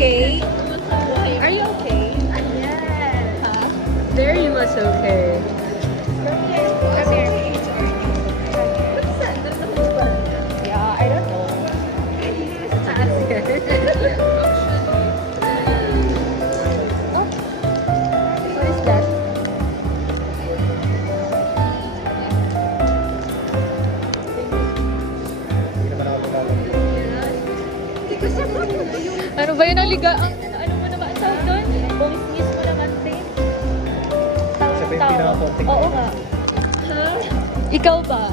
okay? Are you okay? Yes. There you was okay. Come here. What's that? Yeah, I don't know. What is that? Hindi naman ako lumalandi. Ano ba yun ang liga? Ano mo naman ang tawag doon? Bungis mo naman, Tin. Sabi yung pinaka-konting. Oo nga. Ikaw ba?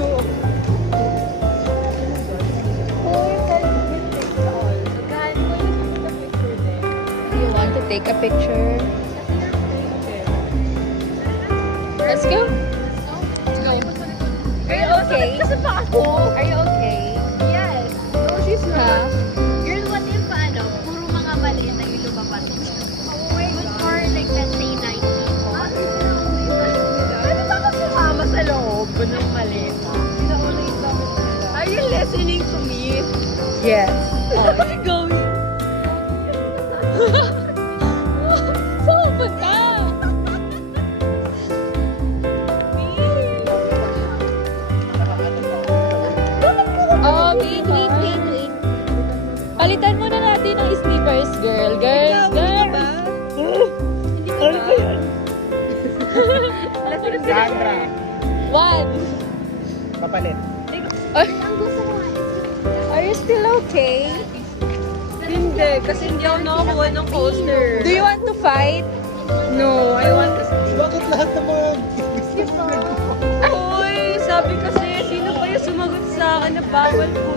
Oo. Do you want to take a picture? Let's go. Let's go. Are you okay? Kasi pa ako. Are you okay? Yes. No, she's Ha? not. Girl, what if puro mga maliit na yung lumabas? Good for like, let's say, 9 people. Pwede ba ako sumama sa loob ng maliit? Are you listening to me? Yes. Oh, Going. saan punta? Oh, wait. Palitan muna natin ang slippers, girl. Girls. Hindi ko ba yan? Sandra, 1. papalit. Are you still okay? Hindi, kasi hindi ako nakakuha ng poster. Do you want to fight? No, I want to... Bakit lahat ng mga... Uy, sabi kasi, sino pa yung sumagot sa akin na bawal po